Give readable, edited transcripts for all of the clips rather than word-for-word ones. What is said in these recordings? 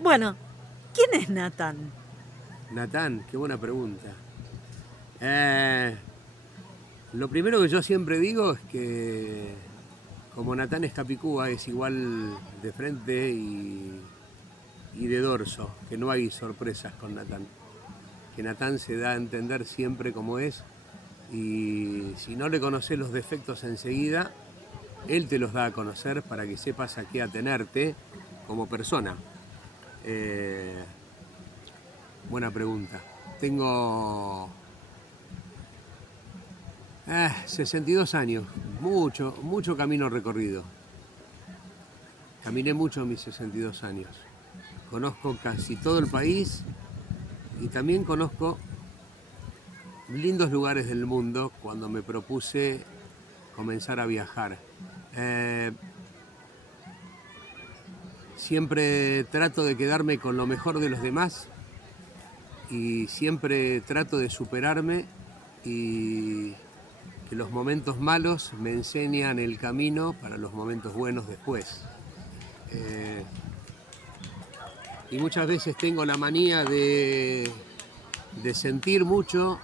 Bueno, ¿quién es Natán? Natán, qué buena pregunta. Eh, lo primero que yo siempre digo es que como Natán es Capicúa es igual de frente y de dorso, que no hay sorpresas con Natán. Que Natán se da a entender siempre como es y si no le conoces los defectos enseguida, él te los da a conocer para que sepas a qué atenerte como persona. Eh, buena pregunta. Tengo 62 años, mucho camino recorrido. Caminé mucho a mis 62 años. Conozco casi todo el país y también conozco lindos lugares del mundo cuando me propuse comenzar a viajar. Eh, siempre trato de quedarme con lo mejor de los demás y siempre trato de superarme y que los momentos malos me enseñan el camino para los momentos buenos después. Eh, y muchas veces tengo la manía de sentir mucho,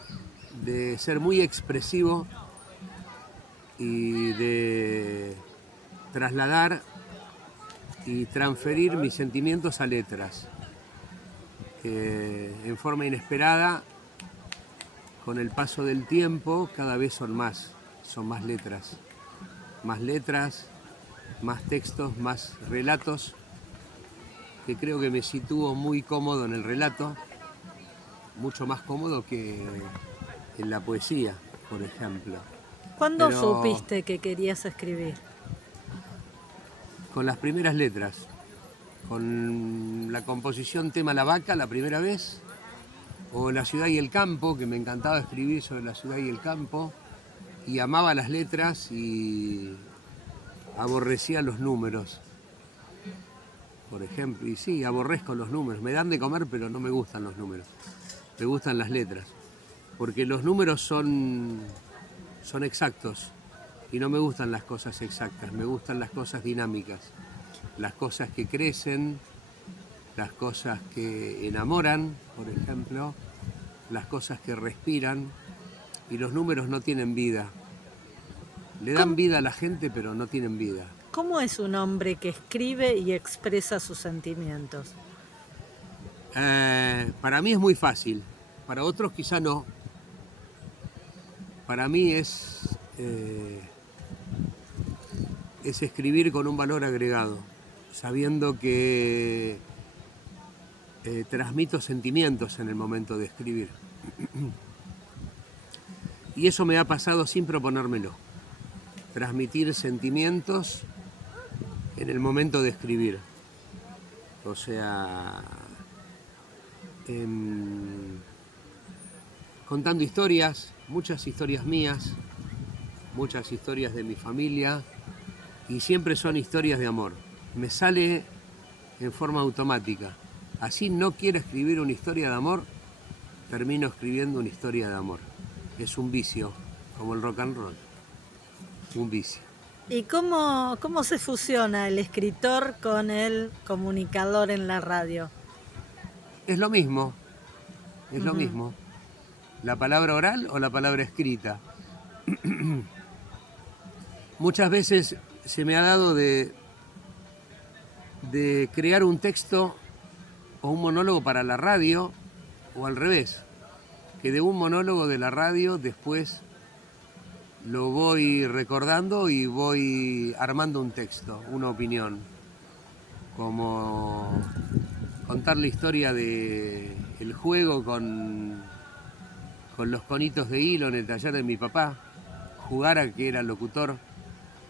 de ser muy expresivo y de trasladar y transferir mis sentimientos a letras. En forma inesperada, con el paso del tiempo, cada vez son más letras. Más letras, más textos, más relatos, que creo que me sitúo muy cómodo en el relato, mucho más cómodo que en la poesía, por ejemplo. ¿Cuándo Pero supiste que querías escribir? con las primeras letras, con la composición tema La Vaca la primera vez, o La ciudad y el campo, que me encantaba escribir sobre la ciudad y el campo, y amaba las letras y aborrecía los números, por ejemplo. Y sí, aborrezco los números, me dan de comer, pero no me gustan los números, me gustan las letras, porque los números son exactos y no me gustan las cosas exactas, me gustan las cosas dinámicas, las cosas que crecen, las cosas que enamoran, por ejemplo, las cosas que respiran, y los números no tienen vida. Le dan ¿Cómo, vida a la gente, pero no tienen vida. cómo es un hombre que escribe y expresa sus sentimientos? Para mí es muy fácil, para otros quizá no. Para mí es escribir con un valor agregado, sabiendo que transmito sentimientos en el momento de escribir. Y eso me ha pasado sin proponérmelo. Transmitir sentimientos en el momento de escribir. O sea, contando historias, muchas historias mías, muchas historias de mi familia, y siempre son historias de amor. Me sale en forma automática. Así no quiero escribir una historia de amor, termino escribiendo una historia de amor. Es un vicio, como el rock and roll, un vicio. ¿Y cómo se fusiona el escritor con el comunicador en la radio? Es lo mismo, es lo Ujú. mismo. La palabra oral o la palabra escrita. Muchas veces se me ha dado de crear un texto o un monólogo para la radio, o al revés, que de un monólogo de la radio después lo voy recordando y voy armando un texto, una opinión, como contar la historia de el juego con los conitos de hilo en el taller de mi papá, jugar a que era locutor,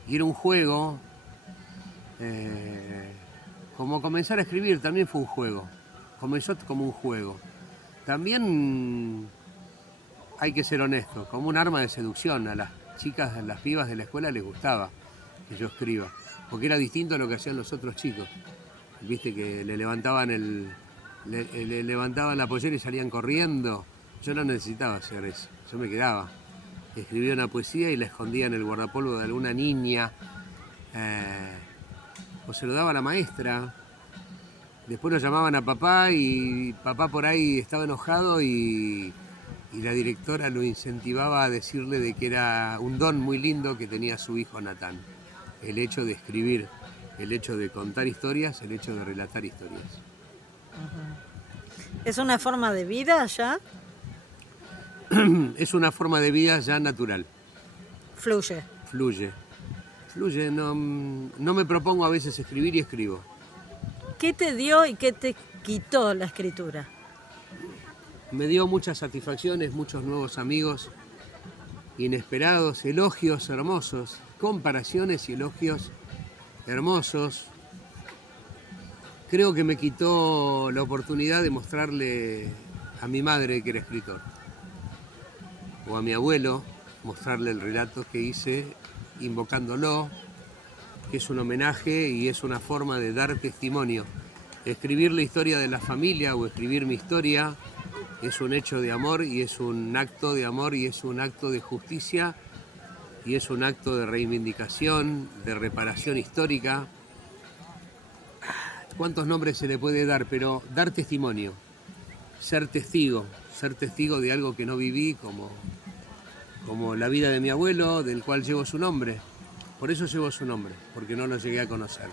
y era un juego, eh, como comenzar a escribir también fue un juego, comenzó como un juego. También hay que ser honesto, como un arma de seducción. A las chicas, a las pibas de la escuela les gustaba que yo escriba, porque era distinto a lo que hacían los otros chicos. Viste que le levantaban la pollera y salían corriendo. Yo no necesitaba hacer eso, yo me quedaba. Escribía una poesía y la escondía en el guardapolvo de alguna niña, o se lo daba a la maestra. Después lo llamaban a papá y papá por ahí estaba enojado y la directora lo incentivaba a decirle de que era un don muy lindo que tenía su hijo Natán. El hecho de escribir, el hecho de contar historias, el hecho de relatar historias. ¿Es una forma de vida ya? Es una forma de vida ya natural, Fluye. fluye. Fluye, no me propongo a veces escribir y escribo. ¿Qué te dio y qué te quitó la escritura? Me dio muchas satisfacciones, muchos nuevos amigos, inesperados, elogios hermosos, comparaciones y elogios hermosos. Creo que me quitó la oportunidad de mostrarle a mi madre que era escritor, o a mi abuelo, mostrarle el relato que hice invocándolo, que es un homenaje y es una forma de dar testimonio. Escribir la historia de la familia o escribir mi historia es un hecho de amor y es un acto de amor y es un acto de justicia y es un acto de reivindicación, de reparación histórica. ¿Cuántos nombres se le puede dar? Pero dar testimonio, ser testigo de algo que no viví, como la vida de mi abuelo, del cual llevo su nombre. Por eso llevo su nombre, porque no lo llegué a conocer.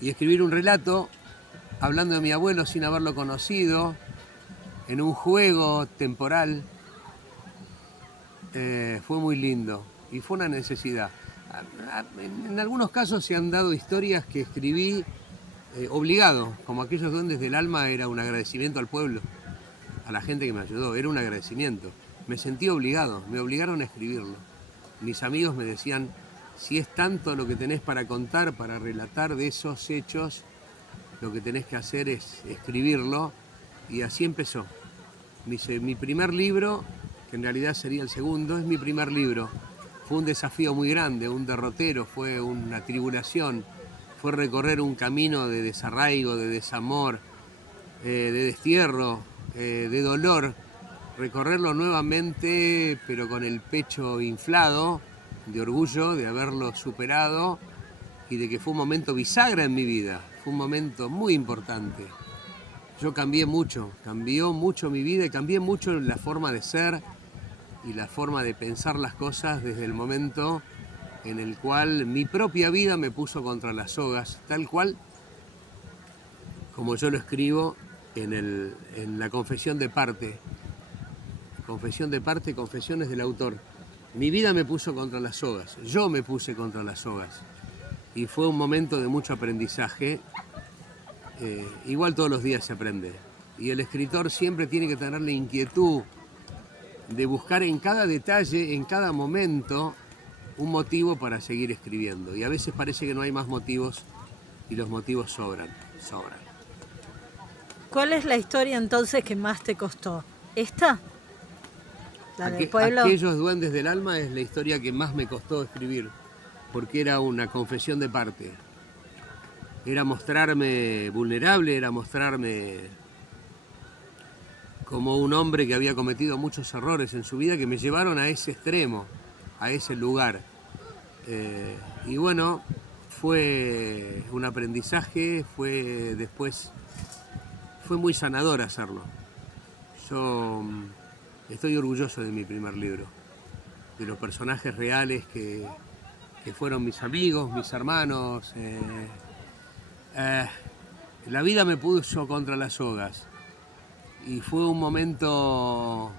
Y escribir un relato hablando de mi abuelo sin haberlo conocido, en un juego temporal, fue muy lindo y fue una necesidad. En algunos casos se han dado historias que escribí obligado, como aquellos duendes del alma, era un agradecimiento al pueblo, a la gente que me ayudó, era un agradecimiento. Me sentí obligado, me obligaron a escribirlo. Mis amigos me decían, si es tanto lo que tenés para contar, para relatar de esos hechos, lo que tenés que hacer es escribirlo, y así empezó. Mi primer libro, que en realidad sería el segundo, es mi primer libro. Fue un desafío muy grande, un derrotero, fue una tribulación, fue recorrer un camino de desarraigo, de desamor, de destierro, de dolor, recorrerlo nuevamente, pero con el pecho inflado, de orgullo de haberlo superado y de que fue un momento bisagra en mi vida, fue un momento muy importante. Yo cambió mucho mi vida y cambié mucho la forma de ser y la forma de pensar las cosas desde el momento en el cual mi propia vida me puso contra las sogas, tal cual como yo lo escribo en la confesión de parte. Confesión de parte, confesiones del autor. Mi vida me puso contra las sogas, yo me puse contra las sogas. Y fue un momento de mucho aprendizaje. Igual todos los días se aprende. Y el escritor siempre tiene que tener la inquietud de buscar en cada detalle, en cada momento, un motivo para seguir escribiendo. Y a veces parece que no hay más motivos y los motivos sobran. ¿Cuál es la historia entonces que más te costó? ¿Esta? ¿La del pueblo? Aquellos duendes del alma es la historia que más me costó escribir, porque era una confesión de parte. Era mostrarme vulnerable, era mostrarme como un hombre que había cometido muchos errores en su vida que me llevaron a ese extremo, a ese lugar. Y bueno, fue un aprendizaje, fue muy sanador hacerlo. Yo estoy orgulloso de mi primer libro, de los personajes reales que fueron mis amigos, mis hermanos. La vida me puso contra las sogas y fue un momento